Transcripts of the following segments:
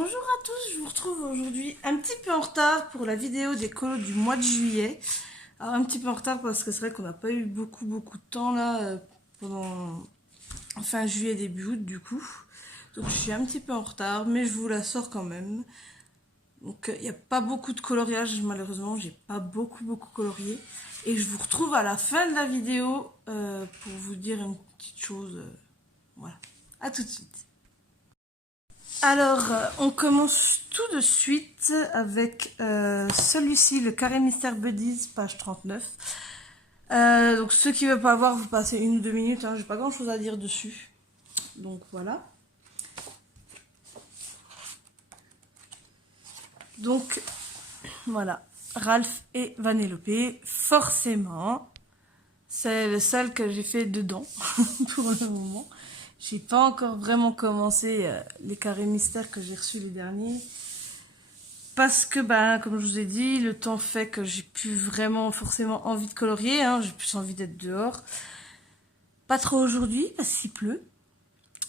Bonjour à tous, je vous retrouve aujourd'hui un petit peu en retard pour la vidéo des colos du mois de juillet. Alors un petit peu en retard parce que c'est vrai qu'on n'a pas eu beaucoup de temps là pendant fin juillet, début août du coup. Donc je suis un petit peu en retard mais je vous la sors quand même. Donc il n'y a pas beaucoup de coloriage malheureusement, j'ai pas beaucoup colorié. Et je vous retrouve à la fin de la vidéo pour vous dire une petite chose. Voilà, à tout de suite. Alors, on commence tout de suite avec celui-ci, le Carré Mystère Buddies, page 39. Donc, ceux qui ne veulent pas le voir, vous passez 1 ou 2 minutes, hein, j'ai pas grand chose à dire dessus. Donc, voilà. Donc, voilà. Ralph et Vanellope, forcément. C'est le seul que j'ai fait dedans, pour le moment. J'ai pas encore vraiment commencé les carrés mystères que j'ai reçus les derniers. Parce que, comme je vous ai dit, le temps fait que j'ai plus vraiment forcément envie de colorier. Hein, j'ai plus envie d'être dehors. Pas trop aujourd'hui, parce qu'il pleut.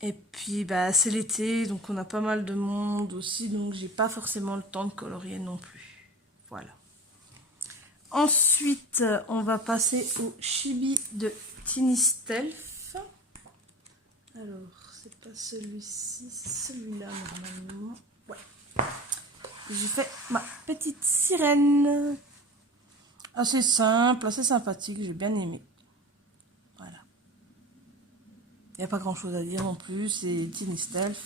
Et puis, c'est l'été, donc on a pas mal de monde aussi. Donc, j'ai pas forcément le temps de colorier non plus. Voilà. Ensuite, on va passer au chibi de Tiny Stealth. Alors, c'est pas celui-ci, c'est celui-là normalement. Ouais. J'ai fait ma petite sirène. Assez simple, assez sympathique, j'ai bien aimé. Voilà. Il n'y a pas grand chose à dire non plus, c'est Tiny Stealth.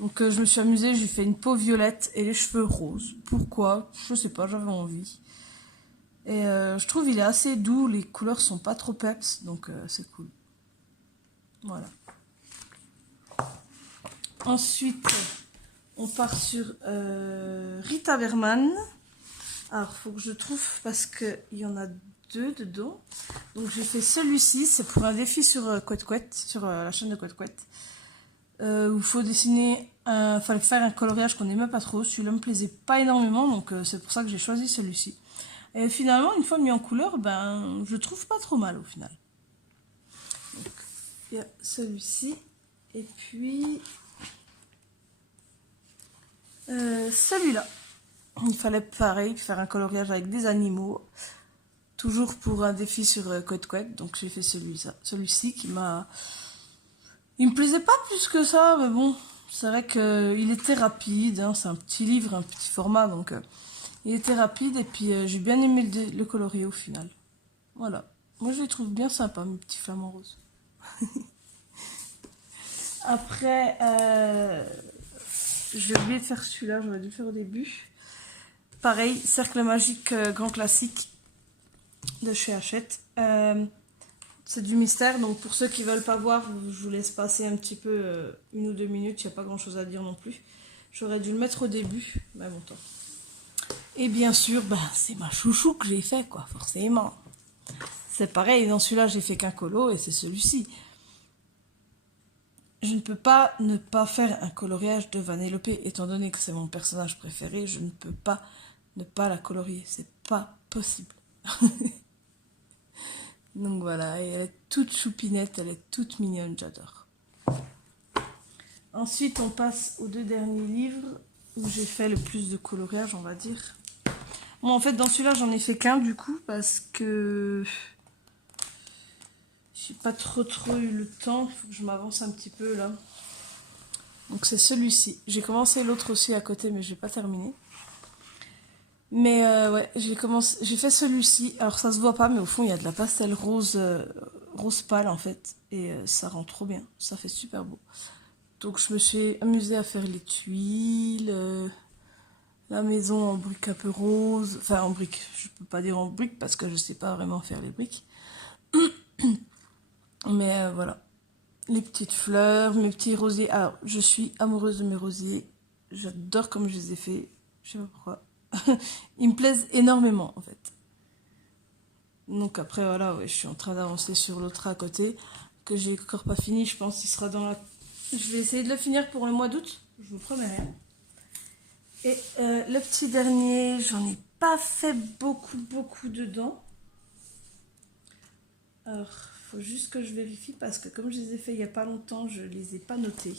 Donc je me suis amusée, j'ai fait une peau violette et les cheveux roses. Pourquoi? Je sais pas, j'avais envie. Et je trouve il est assez doux, les couleurs sont pas trop peps, donc c'est cool. Voilà. Ensuite, on part sur Rita Berman. Alors, faut que je trouve parce qu'il y en a 2 dedans. Donc, j'ai fait celui-ci. C'est pour un défi sur Couette, sur la chaîne de Couette. Où il faut dessiner, fallait faire un coloriage qu'on n'aimait pas trop. Celui-là me plaisait pas énormément, donc c'est pour ça que j'ai choisi celui-ci. Et finalement, une fois mis en couleur, je le trouve pas trop mal au final. Donc, il y a celui-ci. Et puis, celui-là. Il fallait pareil, faire un coloriage avec des animaux. Toujours pour un défi sur Couette. Donc j'ai fait celui-ci qui m'a... Il me plaisait pas plus que ça, mais bon, c'est vrai qu'il était rapide. Hein, c'est un petit livre, un petit format, donc il était rapide. Et puis j'ai bien aimé le colorier au final. Voilà. Moi je les trouve bien sympas, mes petits flamants roses. Après, je vais oublier de faire celui-là, j'aurais dû le faire au début. Pareil, cercle magique grand classique de chez Hachette. C'est du mystère, donc pour ceux qui veulent pas voir, je vous laisse passer un petit peu 1 ou 2 minutes, il n'y a pas grand chose à dire non plus. J'aurais dû le mettre au début, mais bon temps. Et bien sûr, c'est ma chouchou que j'ai fait, quoi, forcément. C'est pareil, dans celui-là, j'ai fait qu'un colo et c'est celui-ci. Je ne peux pas ne pas faire un coloriage de Vanellope, étant donné que c'est mon personnage préféré, je ne peux pas ne pas la colorier, c'est pas possible. Donc voilà, et elle est toute choupinette, elle est toute mignonne, j'adore. Ensuite, on passe aux 2 derniers livres où j'ai fait le plus de coloriage, on va dire. Bon, en fait, dans celui-là, j'en ai fait qu'un du coup parce que j'ai pas trop eu le temps. Il faut que je m'avance un petit peu là. Donc c'est celui-ci. J'ai commencé l'autre aussi à côté, mais j'ai pas terminé. Mais ouais, j'ai fait celui-ci. Alors ça se voit pas, mais au fond, il y a de la pastel rose, rose pâle en fait. Et ça rend trop bien. Ça fait super beau. Donc je me suis amusée à faire les tuiles, la maison en briques un peu rose. Enfin en briques, je peux pas dire en briques parce que je sais pas vraiment faire les briques. Mais voilà. Les petites fleurs, mes petits rosiers. Alors je suis amoureuse de mes rosiers. J'adore comme je les ai faits. Je sais pas pourquoi. Ils me plaisent énormément en fait. Donc après voilà, ouais, je suis en train d'avancer sur l'autre à côté. Que j'ai encore pas fini, je pense qu'il sera dans la... Je vais essayer de le finir pour le mois d'août. Je vous promets rien. Et le petit dernier, j'en ai pas fait beaucoup dedans. Alors, faut juste que je vérifie parce que comme je les ai fait il y a pas longtemps, je les ai pas notés.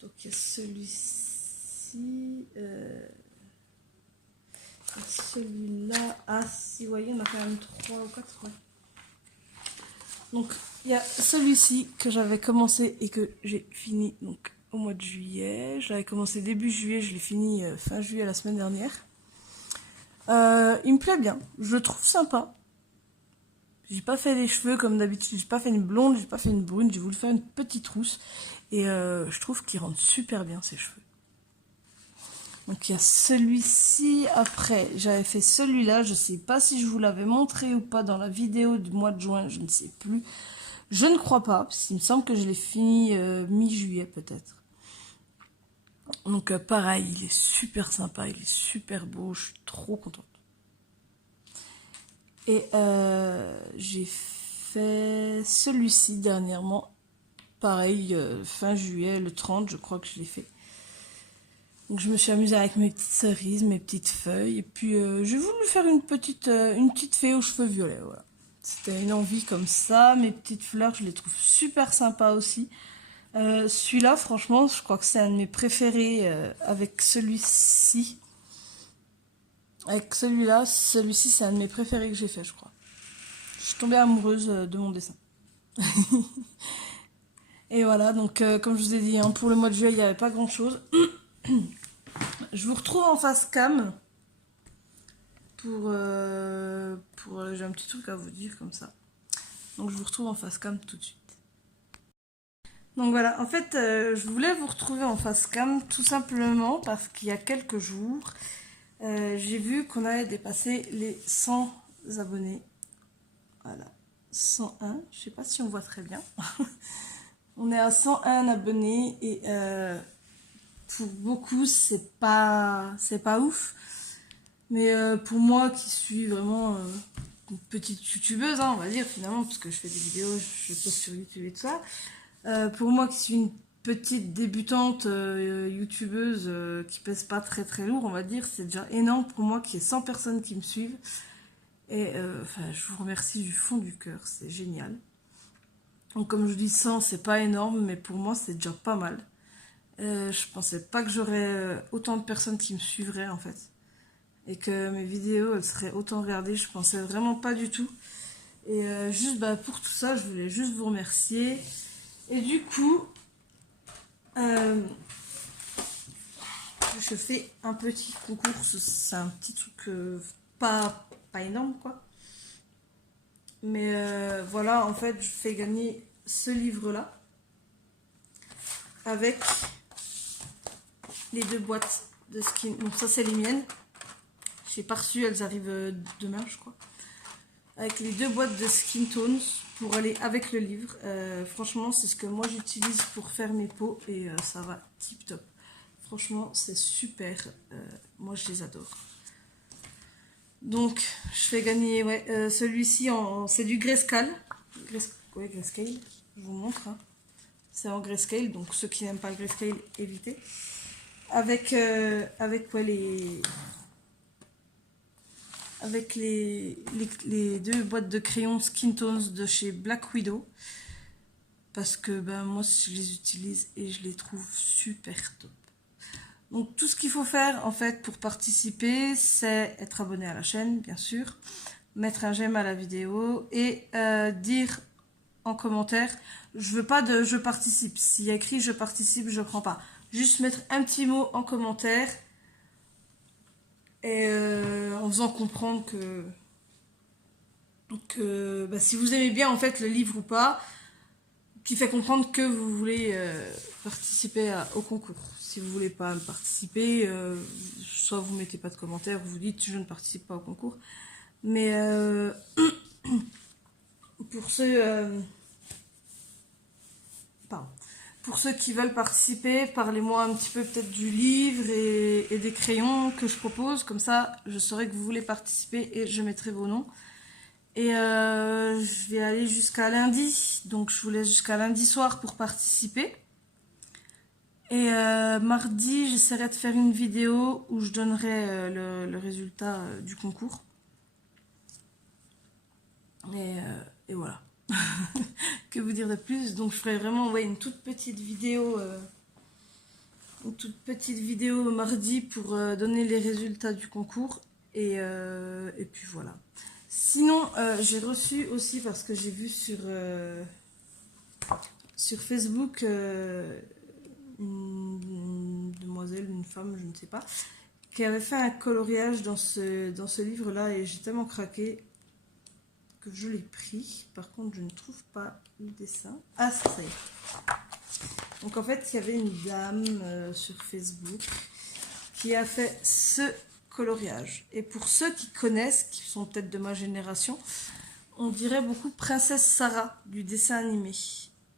Donc il y a celui-ci. ici. Celui-là. Ah, si, vous voyez, on a quand même 3 ou 4. Ouais. Donc, il y a celui-ci que j'avais commencé et que j'ai fini donc, au mois de juillet. Je l'avais commencé début juillet, je l'ai fini fin juillet la semaine dernière. Il me plaît bien, je le trouve sympa. J'ai pas fait les cheveux comme d'habitude, j'ai pas fait une blonde, j'ai pas fait une brune, j'ai voulu faire une petite rousse. Et je trouve qu'il rentre super bien ses cheveux. Donc il y a celui-ci, après j'avais fait celui-là, je sais pas si je vous l'avais montré ou pas dans la vidéo du mois de juin, je ne sais plus. Je ne crois pas, parce qu'il me semble que je l'ai fini mi-juillet peut-être. Donc pareil, il est super sympa, il est super beau, je suis trop contente. Et j'ai fait celui-ci dernièrement, pareil, fin juillet, le 30 je crois que je l'ai fait. Donc je me suis amusée avec mes petites cerises, mes petites feuilles. Et puis j'ai voulu faire une petite fée aux cheveux violets. Voilà. C'était une envie comme ça. Mes petites fleurs, je les trouve super sympas aussi. Celui-là, franchement, je crois que c'est un de mes préférés avec celui-ci. Avec celui-là, celui-ci, c'est un de mes préférés que j'ai fait, je crois. Je suis tombée amoureuse de mon dessin. Et voilà, donc comme je vous ai dit, hein, pour le mois de juillet, il n'y avait pas grand-chose. Je vous retrouve en face cam pour j'ai un petit truc à vous dire comme ça. Donc je vous retrouve en face cam tout de suite. Donc voilà, en fait, je voulais vous retrouver en face cam tout simplement parce qu'il y a quelques jours, j'ai vu qu'on avait dépassé les 100 abonnés. Voilà, 101, je sais pas si on voit très bien. On est à 101 abonnés et pour beaucoup, c'est pas ouf. Mais pour moi qui suis vraiment une petite youtubeuse, hein, on va dire finalement, parce que je fais des vidéos, je poste sur YouTube et tout ça. Pour moi qui suis une petite débutante youtubeuse qui pèse pas très très lourd, on va dire, c'est déjà énorme pour moi qu'il y ait 100 personnes qui me suivent. Et je vous remercie du fond du cœur, c'est génial. Donc comme je dis 100, c'est pas énorme, mais pour moi c'est déjà pas mal. Je pensais pas que j'aurais autant de personnes qui me suivraient en fait. Et que mes vidéos elles seraient autant regardées, je pensais vraiment pas du tout. Et juste pour tout ça, je voulais juste vous remercier. Et du coup, je fais un petit concours, c'est un petit truc pas énorme quoi. Mais voilà, en fait, je fais gagner ce livre-là avec les 2 boîtes de skin. Donc ça, c'est les miennes. J'ai pas reçu, elles arrivent demain, je crois. Avec les 2 boîtes de Skin Tones pour aller avec le livre. Franchement, c'est ce que moi j'utilise pour faire mes peaux et ça va tip top. Franchement, c'est super. Moi, je les adore. Donc, je fais gagner celui-ci c'est du Grayscale. Grayscale, je vous montre. Hein. C'est en Grayscale, donc ceux qui n'aiment pas le Grayscale, évitez. Avec les 2 boîtes de crayons Skin Tones de chez Black Widow. Parce que moi je les utilise et je les trouve super top. Donc tout ce qu'il faut faire en fait pour participer, c'est être abonné à la chaîne bien sûr, mettre un j'aime à la vidéo et dire en commentaire, je veux pas de je participe. S'il y a écrit je participe, je prends pas. Juste mettre un petit mot en commentaire et en faisant comprendre que si vous aimez bien en fait le livre ou pas, qui fait comprendre que vous voulez participer au concours. Si vous voulez pas participer, soit vous mettez pas de commentaire, vous dites je ne participe pas au concours. Mais pour ceux pour ceux qui veulent participer, parlez-moi un petit peu peut-être du livre et des crayons que je propose. Comme ça, je saurai que vous voulez participer et je mettrai vos noms. Et je vais aller jusqu'à lundi. Donc je vous laisse jusqu'à lundi soir pour participer. Et mardi, j'essaierai de faire une vidéo où je donnerai le résultat du concours. Et voilà. Que vous dire de plus? Donc je ferai vraiment une toute petite vidéo une toute petite vidéo mardi pour donner les résultats du concours. Et puis voilà. Sinon, j'ai reçu aussi, parce que j'ai vu sur Facebook une demoiselle, une femme, je ne sais pas, qui avait fait un coloriage dans ce livre-là, et j'ai tellement craqué que je l'ai pris. Par contre, je ne trouve pas le dessin. Ah, ça y est. Donc en fait, il y avait une dame sur Facebook qui a fait ce coloriage. Et pour ceux qui connaissent, qui sont peut-être de ma génération, on dirait beaucoup Princesse Sarah du dessin animé.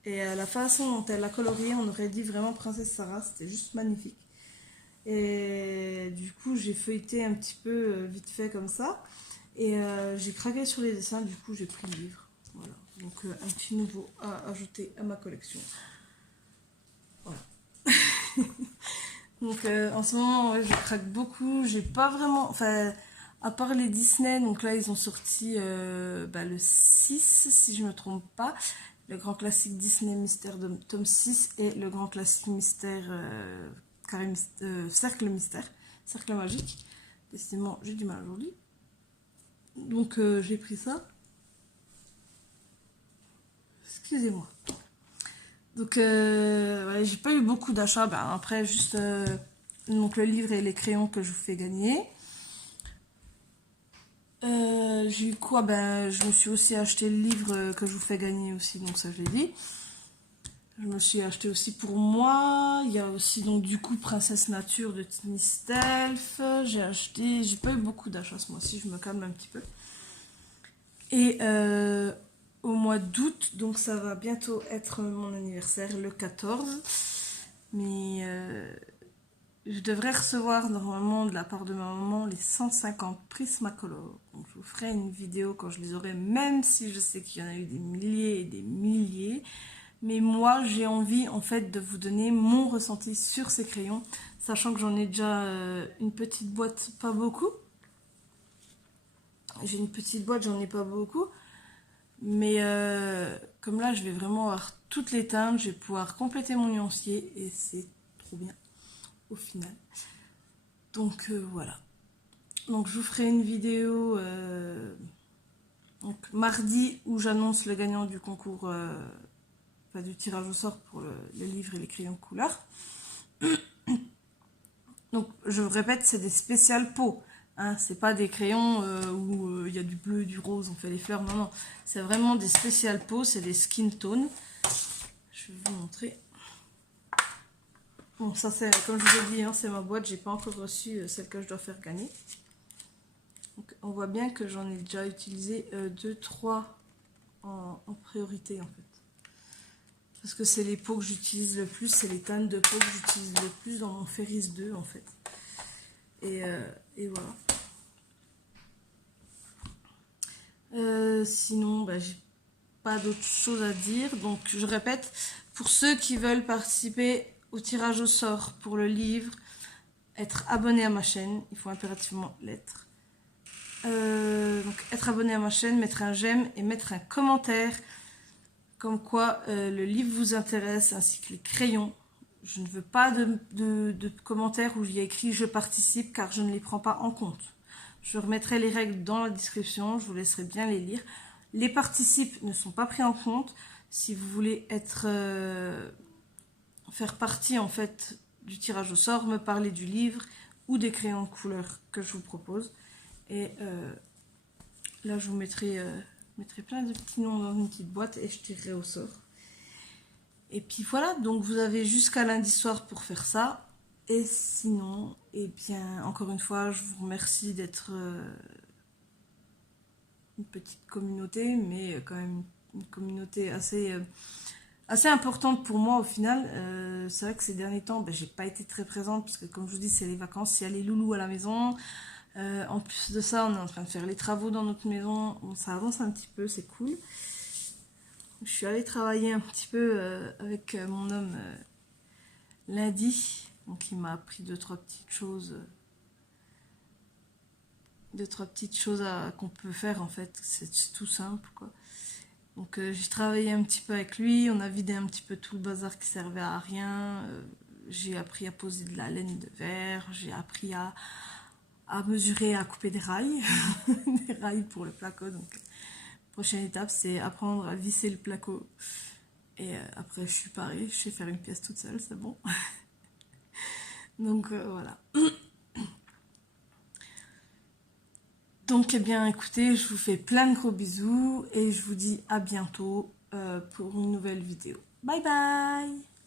Et la façon dont elle a colorié, on aurait dit vraiment Princesse Sarah, c'était juste magnifique. Et du coup, j'ai feuilleté un petit peu vite fait comme ça. Et j'ai craqué sur les dessins, du coup j'ai pris le livre. Voilà. Donc un petit nouveau à ajouter à ma collection. Voilà. Donc en ce moment, ouais, je craque beaucoup. J'ai pas vraiment... Enfin, à part les Disney, donc là ils ont sorti le 6, si je me trompe pas. Le grand classique Disney Mystère de tome 6 et le grand classique Mystère Cercle Mystère, Cercle Magique. Décidément, j'ai du mal aujourd'hui. Donc j'ai pris ça. Excusez-moi. Donc ouais, j'ai pas eu beaucoup d'achats. Après juste donc le livre et les crayons que je vous fais gagner. J'ai eu quoi? Je me suis aussi acheté le livre que je vous fais gagner aussi, donc ça je l'ai dit. Je me suis acheté aussi pour moi. Il y a aussi donc du coup Princesse Nature de Tiny Stealth. J'ai pas eu beaucoup d'achats ce mois-ci, je me calme un petit peu. Et au mois d'août, donc ça va bientôt être mon anniversaire, le 14. Mais je devrais recevoir normalement de la part de ma maman les 150 Prismacolor. Donc je vous ferai une vidéo quand je les aurai, même si je sais qu'il y en a eu des milliers et des milliers. Mais moi, j'ai envie en fait de vous donner mon ressenti sur ces crayons, sachant que j'en ai déjà une petite boîte, pas beaucoup. J'ai une petite boîte, j'en ai pas beaucoup. Mais comme là, je vais vraiment avoir toutes les teintes, je vais pouvoir compléter mon nuancier et c'est trop bien au final. Donc voilà. Donc je vous ferai une vidéo donc, mardi où j'annonce le gagnant du concours, du tirage au sort pour le livre et les crayons de couleur. Donc je vous répète, c'est des spéciales peau. Hein, c'est pas des crayons où il y a du bleu, du rose, on fait les fleurs. Non, non. C'est vraiment des spéciales peau, c'est des skin tones. Je vais vous montrer. Bon, ça c'est, comme je vous ai dit, hein, c'est ma boîte. J'ai pas encore reçu celle que je dois faire gagner. Donc on voit bien que j'en ai déjà utilisé 2-3 en priorité en fait. Parce que c'est les peaux que j'utilise le plus, c'est les teintes de peau que j'utilise le plus dans mon Ferris 2 en fait. Et voilà. Sinon, j'ai pas d'autre chose à dire. Donc, je répète, pour ceux qui veulent participer au tirage au sort pour le livre, être abonné à ma chaîne, il faut impérativement l'être. Donc, être abonné à ma chaîne, mettre un j'aime et mettre un commentaire comme quoi le livre vous intéresse, ainsi que les crayons. Je ne veux pas de commentaires où il y a écrit « Je participe » car je ne les prends pas en compte. Je remettrai les règles dans la description, je vous laisserai bien les lire. Les participes ne sont pas pris en compte. Si vous voulez faire partie en fait du tirage au sort, me parler du livre ou des crayons de couleur que je vous propose. Et là, je vous mettrai plein de petits noms dans une petite boîte et je tirerai au sort. Et puis voilà, donc vous avez jusqu'à lundi soir pour faire ça. Et sinon, eh bien, encore une fois, je vous remercie d'être une petite communauté, mais quand même une communauté assez importante pour moi au final. C'est vrai que ces derniers temps, j'ai pas été très présente, parce que comme je vous dis, c'est les vacances, il y a les loulous à la maison. En plus de ça, on est en train de faire les travaux dans notre maison. Bon, ça avance un petit peu, c'est cool. Je suis allée travailler un petit peu avec mon homme lundi. Donc il m'a appris deux, trois petites choses qu'on peut faire en fait. C'est tout simple quoi. Donc j'ai travaillé un petit peu avec lui. On a vidé un petit peu tout le bazar qui servait à rien. j'ai appris à poser de la laine de verre, j'ai appris à mesurer, à couper des rails, des rails pour le placo. Donc, prochaine étape, c'est apprendre à visser le placo. Et après, je suis parée, je sais faire une pièce toute seule, c'est bon. Donc, voilà. Donc, eh bien, écoutez, je vous fais plein de gros bisous et je vous dis à bientôt pour une nouvelle vidéo. Bye bye!